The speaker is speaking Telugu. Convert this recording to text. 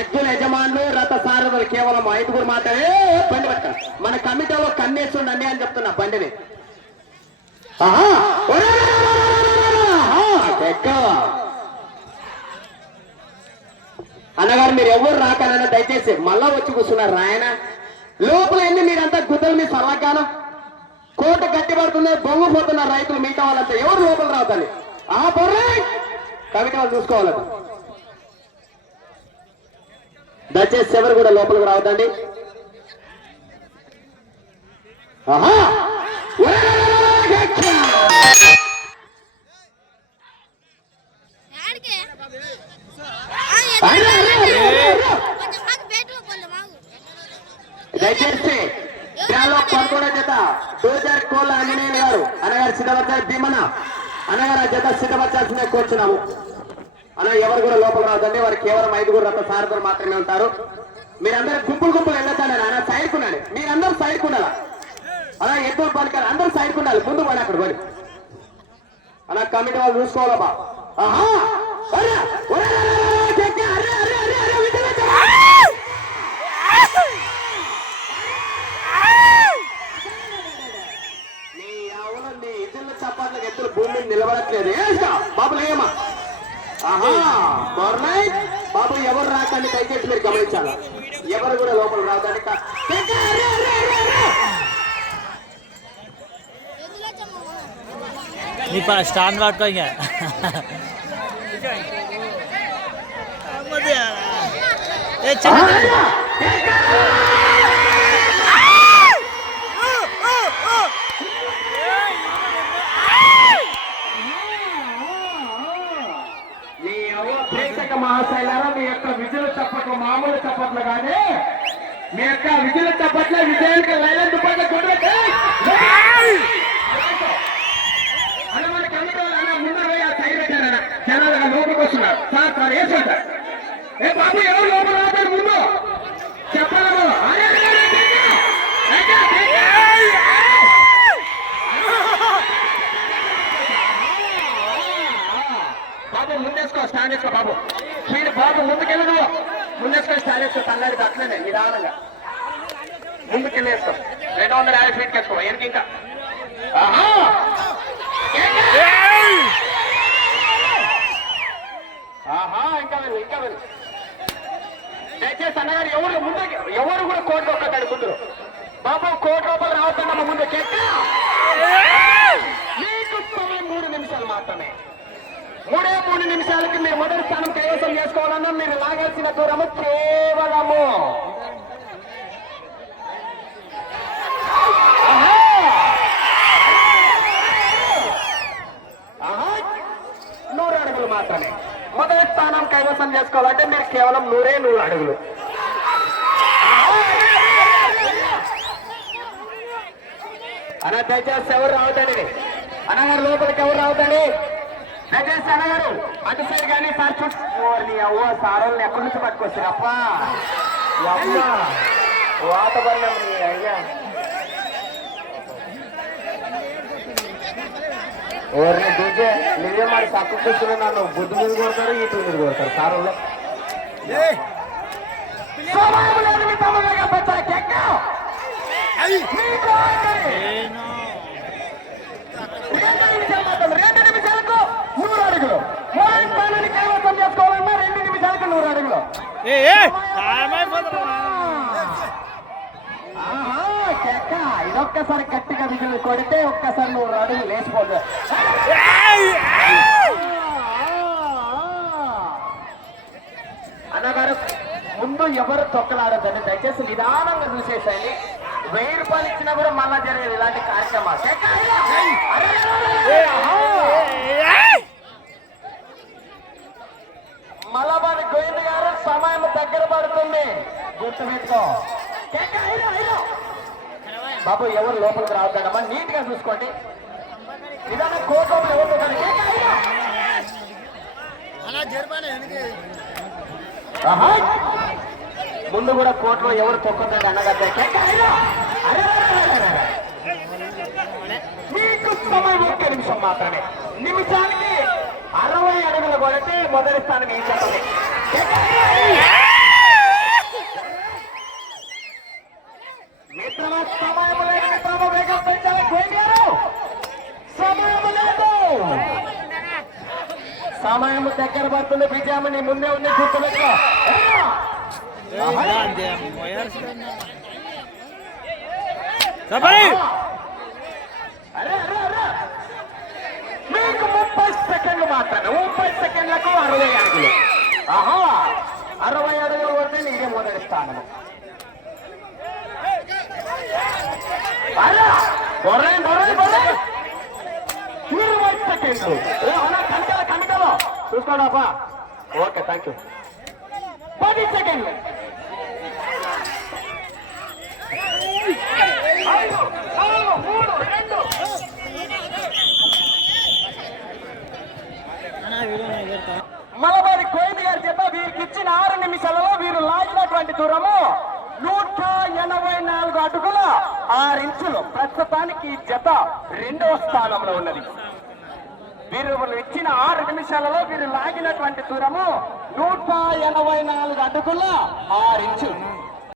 ఎద్దుల యజమానులు రథ సారథులు కేవలం 5 మాత్రమే బండి పట్ట. మన కమిటీలో కన్నేస్తుండండి అని చెప్తున్నా బండిని. అన్నగారు మీరు ఎవరు రాకాలన్నా దయచేసి మళ్ళా వచ్చి కూర్చున్నారు రాయన లోపల ఎన్ని మీరంతా గుద్దలు మీ సల్లకాలం కోట గట్టి పడుతున్నారు బొంగిపోతున్నారు రైతులు మిగతా వాళ్ళంతా ఎవరు లోపల రావద్దని ఆ బొర్రే కమిటీ వాళ్ళు చూసుకోవాలి. దయచేసి ఎవరు కూడా లోపలికి రావద్దండి. ఆహా దయచేసి పదకొండో జత డోజర్ కోళ్ళ ఆంజనేయ గారు అన్నగారు సిద్ధపరచాలి. భీమన అన్నగారు ఆ జత సిద్ధపరచాల్సిందే కూర్చున్నాము. అన్న ఎవరు కూడా లోపల రావద్దండి. వారు కేవలం 5 రథ సారథులు మాత్రమే ఉంటారు. మీరందరూ గుంపులు వెళ్ళొద్దండి. అన్న సైడ్కు ఉండాలి. మీరందరూ సైడ్కు ఉండాలా. అలా ఎద్దులు పలికారు అందరూ సైడ్కు ఉండాలి. ముందు పడి అక్కడ పడి అలా కమిటీ వాళ్ళు చూసుకోవాలబ్బా. చప్పాట్లకు ఎత్తులు భూమి నిలబడట్లేదు బాబులు ఏమా. బాబు ఎవరు రాకండి దయచేసి మీరు గమనించాలా. ఎవరు కూడా లోపల రావద్దండి. స్టాండ్ పట్టుకో ఇంకా మహాశైలారా మీ యొక్క విజుల చప్పట్లు మామూలు చప్పట్లు కానీ మీ యొక్క విజుల చప్పట్ల విజయానికి లైన్ దుప్పట్ల కొట్టండి. అన్న మన కమిటీ అన్న ముందర పోయి ఆ సైడ్ పెట్టారన్న జనాలు లోపలికి వస్తున్నారు. సార్ వేసుకుంటారు. ఏ బాబు ఎవరు లోపల రాతారు ముందు చెప్పాలము. బాబు ముందేసుకో స్టాండ్ వేసుకో బాబు. మీరు బాబు ముందుకెళ్ళదు. ముందేసుకొని స్టాండ్ వేసుకో. తల్లాడికి అట్లనే నిదానంగా ముందుకెళ్ళేసుకో. 250 ఫీట్కి వేసుకో. వెనక ఇంకా ఇంకా వెళ్ళు. దయచేసి అన్నగారు ఎవరు ముందుకి ఎవరు కూడా కోర్టు ఒక్కతాడు కూతురు బాబు కోర్టు లోపల రావద్దమ్మా. ముందు మీకు సమయం 3 నిమిషాలు మాత్రమే. 3 నిమిషాలకి మీరు మొదటి స్థానం కైవసం చేసుకోవాలన్నా మీరు లాగాల్సిన దూరము కేవలము 100 అడుగులు మాత్రమే. మొదటి స్థానం కైవసం చేసుకోవాలంటే మీరు కేవలం 100 అడుగులు. అన్న దయచేసి ఎవరు రావద్దండి. అన్నగారు లోపలికి ఎవరు రావద్దండి. దయచేసి అన్నగారు అటు సైడ్ కానీ సార్ చుట్టూ అవ్వ సారోళ్ళని ఎక్కడి నుంచి పట్టుకొచ్చారు అప్ప వాతావరణం అయ్యా ఎవరిని డీజే నిజే మరి తక్కువ కూర్చుని నన్ను బుద్ధి మీద కొడతారు ఇటు మీద కొడతారు సారోళ్ళు. చేసుకోవాలన్నా 2 నిమిషాలకు 100 అడుగులు. ఇదొక్కసారి గట్టిగా విజులు కొడితే ఒక్కసారి 100 అడుగులు లేచిపోదు. అన్నగారు ముందు ఎవరు తొక్కలాడదండి. దయచేసి నిదానంగా చూసేసాయండి. 1000 రూపాయలు ఇచ్చినా కూడా మళ్ళా జరిగేది ఇలాంటి కార్యక్రమాలు. మలబాని గోవింద్ గారు సమయం దగ్గర పడుతుంది గుర్తుపెట్టుకో. బాబు ఎవరు లోపలికి రావద్దమ్మా. నీట్ గా చూసుకోండి. ఇదన్నా కోపం ఎవరు ముందు కూడా కోర్టులో ఎవరు తొక్కుందండి అన్నగారు. మీకు సమయం 1 నిమిషం మాత్రమే. నిమిషానికి 60 అడుగులు కొడితే మొదటి స్థానం ఏం చెప్పండి. సమయం దగ్గర పడుతుంది. విజయం నీ ముందే ఉంది, గుర్తుపెట్టుకో. మీకు 30 సెకండ్లు మాత్రమే. 30 సెకండ్లకు 60 అడుగులు. 60 అడుగులు కొడితే నీకే మొదటి స్థానము. కనికలో చూసుకోడాపా. Okay, thank you. 10 సెకండ్లు. 5, 4, 3, 2. మలబారి కోయింది గారి చేత వీరికి ఇచ్చిన 6 నిమిషాలలో వీరు లాగినటువంటి దూరము 184 అడుగుల 6 ఇంచులు. ప్రస్తుతానికి ఈ జత 2వ స్థానంలో ఉన్నది. వీరు ఇచ్చిన 6 నిమిషాలలో వీరు లాగినటువంటి దూరము 184 అడుగుల 6 ఇంచులు.